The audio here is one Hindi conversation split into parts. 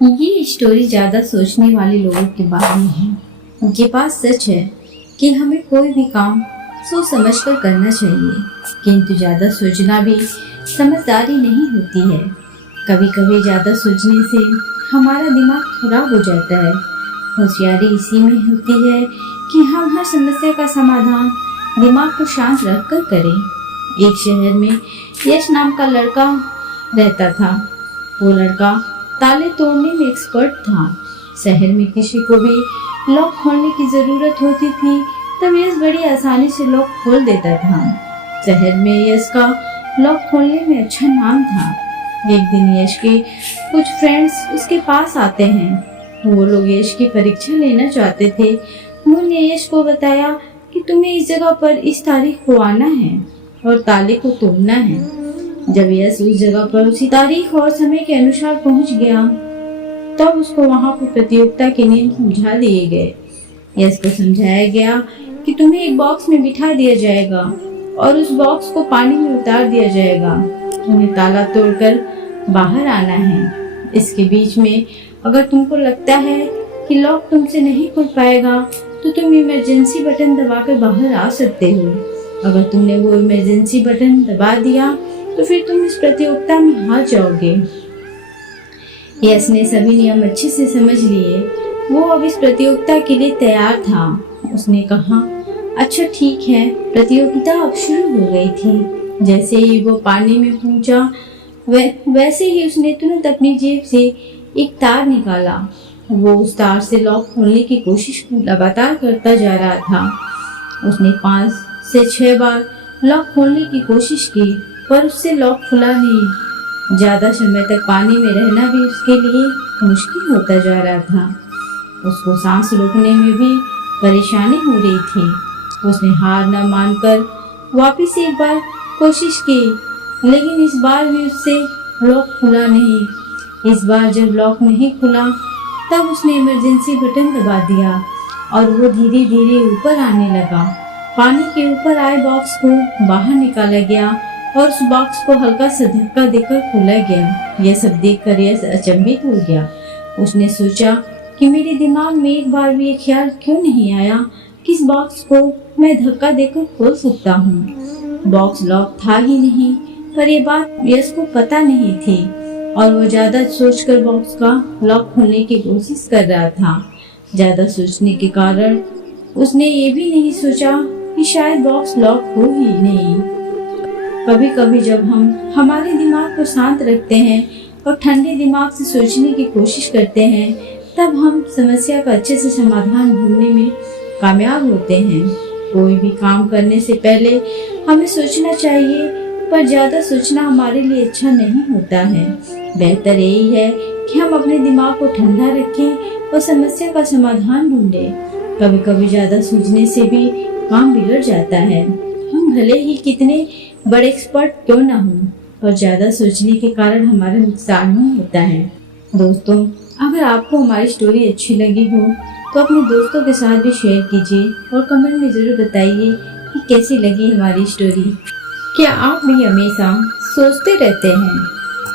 ये स्टोरी ज़्यादा सोचने वाले लोगों के बारे में है। उनके पास सच है कि हमें कोई भी काम सोच समझ कर करना चाहिए, किंतु ज़्यादा सोचना भी समझदारी नहीं होती है। कभी कभी ज़्यादा सोचने से हमारा दिमाग खराब हो जाता है। होशियारी इसी में होती है कि हम हर समस्या का समाधान दिमाग को शांत रख कर करें। एक शहर में यश नाम का लड़का रहता था। वो लड़का ताले तोड़ने में एक्सपर्ट था। शहर में किसी को भी लॉक खोलने की जरूरत होती थी तब यश बड़ी आसानी से लॉक खोल देता था। शहर में यश का लॉक खोलने में अच्छा नाम था। एक दिन यश के कुछ फ्रेंड्स उसके पास आते हैं। वो लोग यश की परीक्षा लेना चाहते थे। उन्होंने यश को बताया कि तुम्हें इस जगह पर इस तारीख को आना है और ताले को तोड़ना है। जब यश उस जगह पर उसी तारीख और समय के अनुसार पहुंच गया तब उसको वहां पर प्रतियोगिता के नियम समझा दिए गए। यश को समझाया गया कि तुम्हें एक बॉक्स में बिठा दिया जाएगा और उस बॉक्स को पानी में उतार दिया जाएगा। तुम्हें ताला तोड़कर बाहर आना है। इसके बीच में अगर तुमको लगता है कि लॉक तुमसे नहीं खुल पाएगा तो तुम इमरजेंसी बटन दबाकर बाहर आ सकते हो। अगर तुमने वो इमरजेंसी बटन दबा दिया तो फिर तुम इस प्रतियोगिता में हार जाओगे। यश ने सभी नियम अच्छे से समझ लिए। वो अब इस प्रतियोगिता के लिए तैयार था। उसने कहा, अच्छा ठीक है। प्रतियोगिता अब शुरू हो गई थी। जैसे ही वो पानी में पहुंचा वैसे ही उसने तुरंत अपनी जेब से एक तार निकाला। वो उस तार से लॉक खोलने की कोशिश लगातार करता जा रहा था। उसने 5 से 6 बार लॉक खोलने की कोशिश की पर उससे लॉक खुला नहीं। ज्यादा समय तक पानी में रहना भी उसके लिए मुश्किल होता जा रहा था। उसको सांस रोकने में भी परेशानी हो रही थी। उसने हार न मानकर वापस एक बार कोशिश की, लेकिन इस बार भी उससे लॉक खुला नहीं। इस बार जब लॉक नहीं खुला तब उसने इमरजेंसी बटन दबा दिया और वो धीरे धीरे ऊपर आने लगा। पानी के ऊपर आए बॉक्स को बाहर निकाला गया और उस बॉक्स को हल्का सा धक्का देकर खोला गया। यह सब देखकर यश अचंभित हो गया। उसने सोचा कि मेरे दिमाग में एक बार भी ये ख्याल क्यों नहीं आया कि इस बॉक्स को मैं धक्का देकर खोल सकता हूँ। बॉक्स लॉक था ही नहीं, पर यह बात यश को पता नहीं थी और वो ज्यादा सोचकर बॉक्स का लॉक खोलने की कोशिश कर रहा था। ज्यादा सोचने के कारण उसने ये भी नहीं सोचा कि शायद बॉक्स लॉक हो ही नहीं। कभी कभी जब हम हमारे दिमाग को शांत रखते हैं और ठंडे दिमाग से सोचने की कोशिश करते हैं तब हम समस्या का अच्छे से समाधान ढूंढने में कामयाब होते हैं। कोई भी काम करने से पहले हमें सोचना चाहिए, पर ज्यादा सोचना हमारे लिए अच्छा नहीं होता है। बेहतर यही है कि हम अपने दिमाग को ठंडा रखें और समस्या का समाधान ढूंढें। कभी कभी ज्यादा सोचने से भी काम बिगड़ जाता है। हम भले ही कितने बड़े एक्सपर्ट क्यों ना हो, पर ज्यादा सोचने के कारण हमारा नुकसान ही होता है। दोस्तों, अगर आपको हमारी स्टोरी अच्छी लगी हो तो अपने दोस्तों के साथ भी शेयर कीजिए और कमेंट में जरूर बताइए कि कैसी लगी हमारी स्टोरी। क्या आप भी हमेशा सोचते रहते हैं?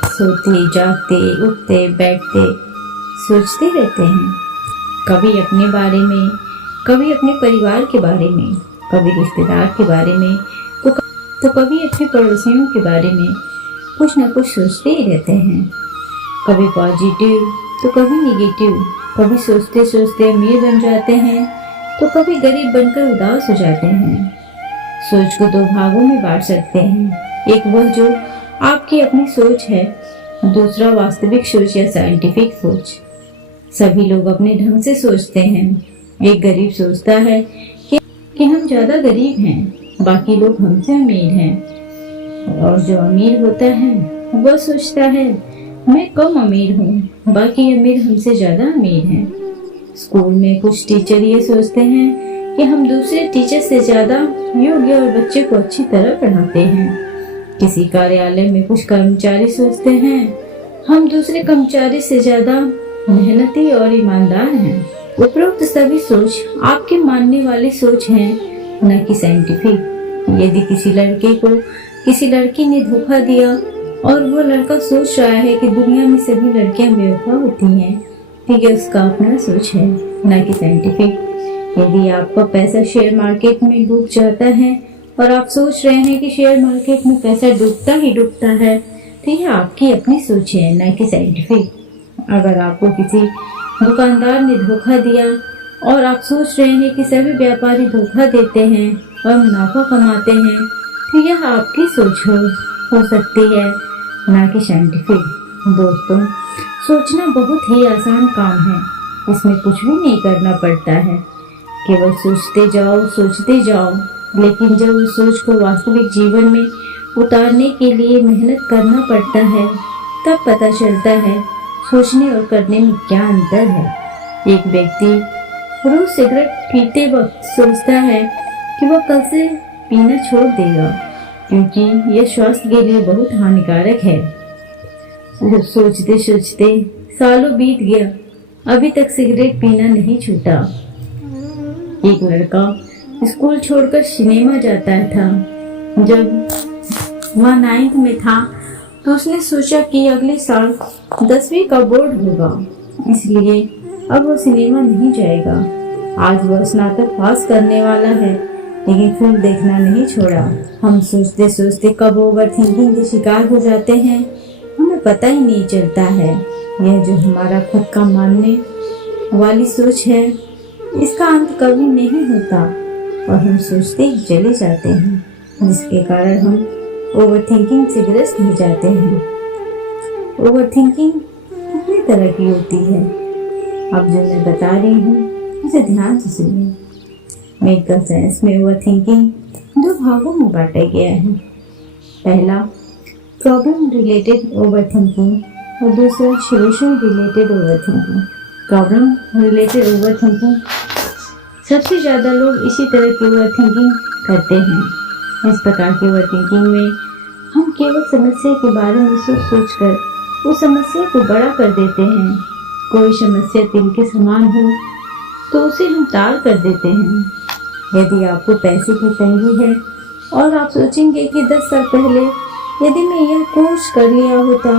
सोते जागते उठते बैठते सोचते रहते हैं, कभी अपने बारे में, कभी अपने परिवार के बारे में, कभी रिश्तेदार के बारे में, तो कभी अपने पड़ोसियों के बारे में कुछ न कुछ सोचते ही रहते हैं। कभी पॉजिटिव तो कभी नेगेटिव। कभी सोचते सोचते अमीर बन जाते हैं तो कभी गरीब बनकर उदास हो जाते हैं। सोच को 2 भागों में बांट सकते हैं। एक वह जो आपकी अपनी सोच है, दूसरा वास्तविक सोच या साइंटिफिक सोच। सभी लोग अपने ढंग से सोचते हैं। एक गरीब सोचता है कि हम ज्यादा गरीब हैं, बाकी लोग हमसे अमीर हैं। और जो अमीर होता है वह सोचता है मैं कम अमीर हूँ, बाकी अमीर हमसे ज्यादा अमीर हैं। स्कूल में कुछ टीचर ये सोचते हैं कि हम दूसरे टीचर से ज्यादा योग्य और बच्चे को अच्छी तरह पढ़ाते हैं। किसी कार्यालय में कुछ कर्मचारी सोचते हैं हम दूसरे कर्मचारी से ज्यादा मेहनती और ईमानदार हैं। उपरोक्त सभी सोच आपके मानने वाली सोच है, न कि साइंटिफिक। यदि किसी लड़के को किसी लड़की ने धोखा दिया और वो लड़का सोच रहा है कि दुनिया में सभी लड़कियां बेवफा होती हैं, ठीक है, उसका अपना सोच है, ना कि साइंटिफिक। यदि आपका पैसा शेयर मार्केट में डूब जाता है और आप सोच रहे हैं कि शेयर मार्केट में पैसा डूबता ही डूबता है, तो यह आपकी अपनी सोच है, ना कि साइंटिफिक। अगर आपको किसी दुकानदार ने धोखा दिया और आप सोच रहे हैं कि सभी व्यापारी धोखा देते हैं और मुनाफा कमाते हैं, तो यह आपकी सोच हो सकती है, ना कि साइंटिफिक। दोस्तों, सोचना बहुत ही आसान काम है, इसमें कुछ भी नहीं करना पड़ता है, केवल सोचते जाओ। लेकिन जब उस सोच को वास्तविक जीवन में उतारने के लिए मेहनत करना पड़ता है, तब पता चलता है सोचने और करने में क्या अंतर है। एक व्यक्ति रोज सिगरेट पीते वक्त सोचता है कि वह कल से पीना छोड़ देगा, क्योंकि यह स्वास्थ्य के लिए बहुत हानिकारक है। सोचते सोचते सालों बीत गया, अभी तक सिगरेट पीना नहीं छूटा। एक लड़का स्कूल छोड़कर सिनेमा जाता था। जब वह 9th में था तो उसने सोचा कि अगले साल 10वीं का बोर्ड होगा, इसलिए अब वो सिनेमा नहीं जाएगा। आज वह स्नातक पास करने वाला है, लेकिन फिल्म देखना नहीं छोड़ा। हम सोचते सोचते कब ओवर थिंकिंग के शिकार हो जाते हैं, हमें पता ही नहीं चलता है। यह जो हमारा खुद का मानने वाली सोच है, इसका अंत कभी नहीं होता और हम सोचते ही चले जाते हैं, जिसके कारण हम ओवर थिंकिंग से ग्रस्त हो जाते हैं। ओवर थिंकिंग कितनी तरह की होती है, अब जो मैं बता रही हूँ उसे ध्यान से सुनिए। मेडिकल साइंस में ओवर थिंकिंग 2 भागों में बांटा गया है। पहला प्रॉब्लम रिलेटेड ओवर थिंकिंग और दूसरा solution related over thinking. Problem related over thinking सबसे ज़्यादा लोग इसी तरह की ओवर थिंकिंग करते हैं। इस प्रकार की ओवर थिंकिंग में हम केवल समस्या के बारे में सोच कर उस समस्या को बड़ा कर देते हैं। कोई समस्या तिल के समान हो तो उसे हम तार कर देते हैं। यदि आपको पैसे की तंगी है और आप सोचेंगे कि 10 साल पहले यदि मैं यह कोर्स कर लिया होता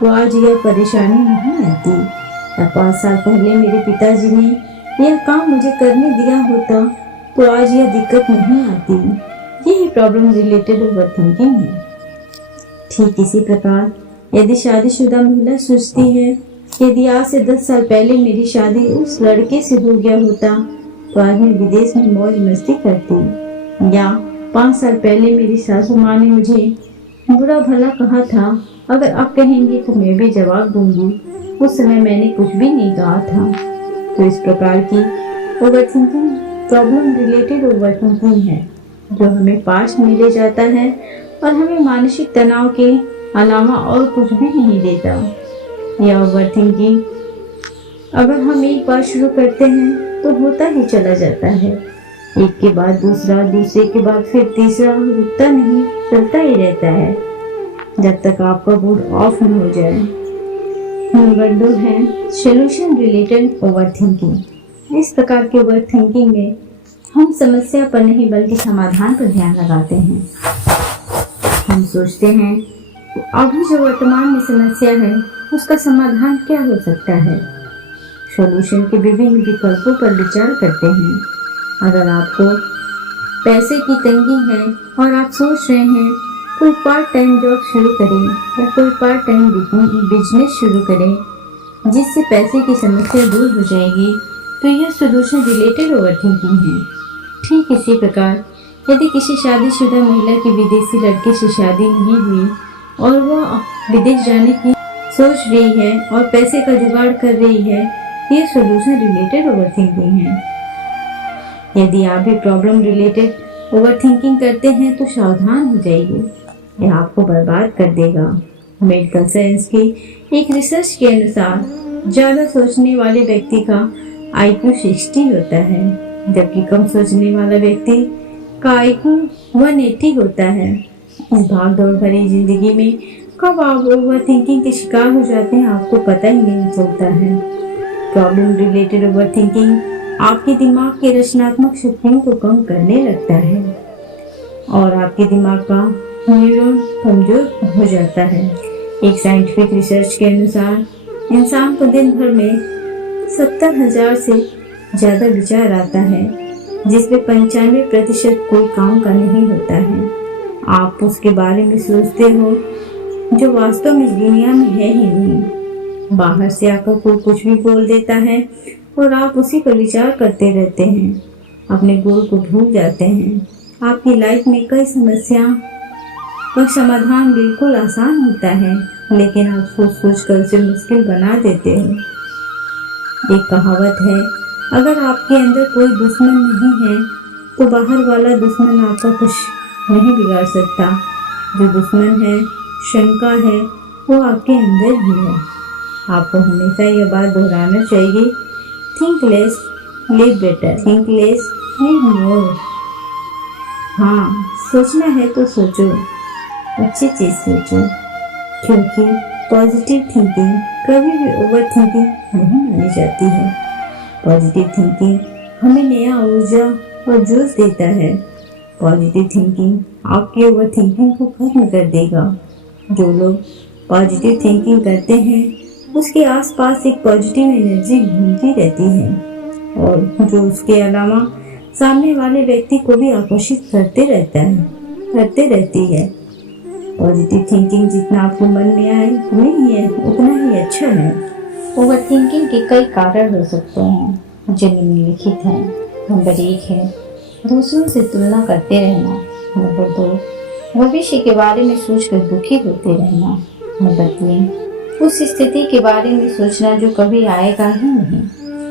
तो आज यह परेशानी नहीं आती, या 5 साल पहले मेरे पिताजी ने यह काम मुझे करने दिया होता तो आज यह दिक्कत नहीं आती। यही प्रॉब्लम रिलेटेड ओवर थिंकिंग है। ठीक इसी प्रकार यदि शादीशुदा महिला सोचती है, यदि आज से 10 साल पहले मेरी शादी उस लड़के से हो गया होता तो आज मैं विदेश में मौज मस्ती करती, या 5 साल पहले मेरी सासू माँ ने मुझे बुरा भला कहा था, अगर आप कहेंगे तो मैं भी जवाब दूंगी, उस समय मैंने कुछ भी नहीं कहा था। तो इस प्रकार की over thinking problem related over thinking है, जो हमें पास्ट में ले जाता है और हमें मानसिक तनाव के अलावा और कुछ भी नहीं देता। यह ओवर थिंकिंग अगर हम एक बार शुरू करते हैं तो होता ही चला जाता है, एक के बाद दूसरा, दूसरे के बाद फिर तीसरा, रुकता नहीं, चलता ही रहता है जब तक आपका मूड ऑफ न हो जाए। नंबर 2 है सोल्यूशन रिलेटेड ओवर थिंकिंग। इस प्रकार के ओवर थिंकिंग में हम समस्या पर नहीं बल्कि समाधान पर ध्यान लगाते हैं। हम सोचते हैं अभी जो वर्तमान में समस्या है उसका समाधान क्या हो सकता है। सॉल्यूशन के विभिन्न विकल्पों पर विचार करते हैं। अगर आपको पैसे की तंगी है और आप सोच रहे हैं कोई पार्ट टाइम जॉब शुरू करें या कोई पार्ट टाइम बिजनेस शुरू करें जिससे पैसे की समस्या दूर हो जाएगी, तो यह सॉल्यूशन रिलेटेड ओवर थिंकिंग है। ठीक इसी प्रकार यदि किसी शादीशुदा महिला की विदेशी लड़के से शादी नहीं हुई और वह विदेश जाने की सोच रही है और पैसे का जुगाड़ कर रही है, ये सॉल्यूशन रिलेटेड ओवर थिंकिंग है। यदि आप भी प्रॉब्लम रिलेटेड ओवर थिंकिंग करते हैं तो सावधान हो जाइए, यह आपको बर्बाद कर देगा। मेडिकल साइंस की एक रिसर्च के अनुसार ज़्यादा सोचने वाले व्यक्ति का IQ 60 होता है, जबकि कम सोचने वाला व्यक्ति का IQ 180 होता है। इस भाग दौड़ भरी जिंदगी में कब आप ओवर थिंकिंग के शिकार हो जाते हैं आपको पता ही नहीं चलता है। प्रॉब्लम रिलेटेड ओवर थिंकिंग आपके दिमाग के रचनात्मक शक्तियों को कम करने लगता है और आपके दिमाग का न्यूरॉन कमजोर हो जाता है। एक साइंटिफिक रिसर्च के अनुसार इंसान को दिन भर में 70,000 से ज़्यादा विचार आता है, जिसमें 95% कोई काम का नहीं होता है। आप उसके बारे में सोचते हो जो वास्तव में इस दुनिया में है ही नहीं। बाहर से आकर कोई कुछ भी बोल देता है और आप उसी पर विचार करते रहते हैं, अपने गोल को भूल जाते हैं। आपकी लाइफ में कई समस्या का समाधान बिल्कुल आसान होता है, लेकिन आप सोच कर उसे मुश्किल बना देते हो। एक कहावत है, अगर आपके अंदर कोई दुश्मन नहीं है तो बाहर वाला दुश्मन आपका कुछ नहीं बिगाड़ सकता। जो दुश्मन है, शंका है, वो आपके अंदर ही है। आपको हमेशा यह बात दोहराना चाहिए, think less live better, think less live मोर। हाँ, सोचना है तो सोचो, अच्छी चीज सोचो, क्योंकि पॉजिटिव थिंकिंग कभी भी ओवर थिंकिंग नहीं मानी जाती है। पॉजिटिव थिंकिंग हमें नया ऊर्जा और जोश देता है। पॉजिटिव थिंकिंग आपकी ओवर थिंकिंग को खत्म कर देगा। जो लोग पॉजिटिव थिंकिंग करते हैं उसके आसपास एक पॉजिटिव एनर्जी घूमती रहती है, और जो उसके अलावा सामने वाले व्यक्ति को भी आकर्षित करते रहती है। पॉजिटिव थिंकिंग जितना आपको मन में आए उतना ही अच्छा है। ओवर थिंकिंग के कई कारण हो सकते हैं जो निम्नलिखित हैं। नंबर 1 है दूसरों से तुलना करते रहना। नंबर 2 भविष्य के बारे में सोचकर दुखी होते रहना। नंबर 3 उस स्थिति के बारे में सोचना जो कभी आएगा ही नहीं।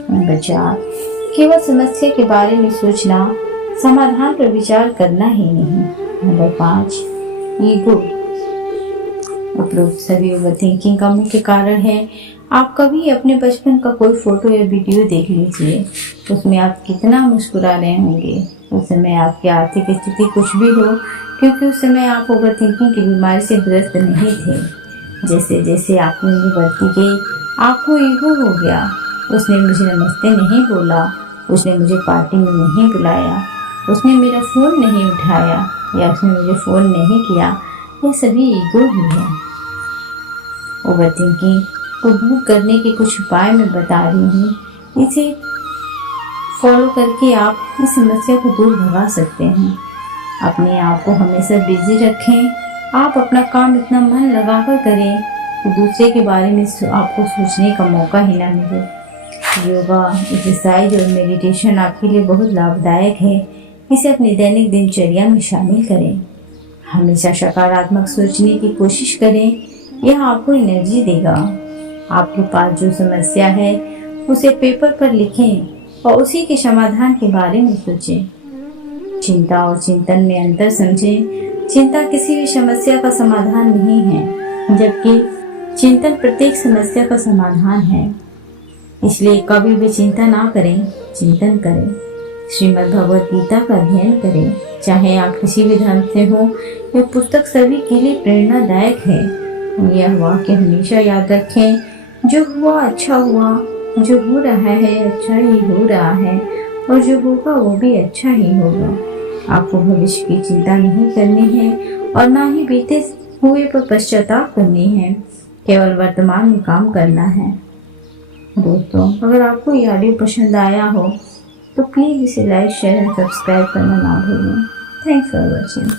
नंबर 4 केवल समस्या के बारे में सोचना, समाधान पर विचार करना ही नहीं। Number 5 ego. उपरोक्त सभी ओवरथिंकिंग का मुख्य कारण है। आप कभी अपने बचपन का कोई फोटो या वीडियो देख लीजिए, उसमें आप कितना मुस्कुरा रहे होंगे। उस समय आपकी आर्थिक स्थिति कुछ भी हो, क्योंकि उस समय आप ओवरथिंकिंग की बीमारी से ग्रस्त नहीं थे। जैसे जैसे आपकी उम्र बढ़ती गई, आपको ईगो हो गया। उसने मुझे नमस्ते नहीं बोला, उसने मुझे पार्टी में नहीं बुलाया, उसने मेरा फ़ोन नहीं उठाया, या उसने मुझे फ़ोन नहीं किया। ये सभी ईगो ही है। ओवरथिंकिंग को दूर करने के कुछ उपाय मैं बता रही हूँ। इसे फॉलो करके आप इस समस्या को दूर भगा सकते हैं। अपने आप को हमेशा बिजी रखें। आप अपना काम इतना मन लगाकर करें कि दूसरे के बारे में आपको सोचने का मौका ही ना मिले। योगा, एक्सरसाइज और मेडिटेशन आपके लिए बहुत लाभदायक है। इसे अपनी दैनिक दिनचर्या में शामिल करें। हमेशा सकारात्मक सोचने की कोशिश करें, यह आपको एनर्जी देगा। आपके पास जो समस्या है उसे पेपर पर लिखें और उसी के समाधान के बारे में सोचें। चिंता और चिंतन में अंतर समझें। चिंता किसी भी समस्या का समाधान नहीं है, जबकि चिंतन प्रत्येक समस्या का समाधान है। इसलिए कभी भी चिंता ना करें, चिंतन करें। श्रीमद् भगवद गीता का अध्ययन करें। चाहे आप किसी भी धर्म से हो, यह पुस्तक सभी के लिए प्रेरणादायक है। यह वाक्य हमेशा याद रखें, जो हुआ अच्छा हुआ, जो हो रहा है अच्छा ही हो रहा है, और जो होगा वो भी अच्छा ही होगा। आपको भविष्य की चिंता नहीं करनी है और ना ही बीते हुए पर पश्चाताप करनी है। केवल वर्तमान में काम करना है। दोस्तों, अगर आपको ये ऑडियो पसंद आया हो तो प्लीज़ इसे लाइक, शेयर और सब्सक्राइब करना ना भूलें। Thanks for watching.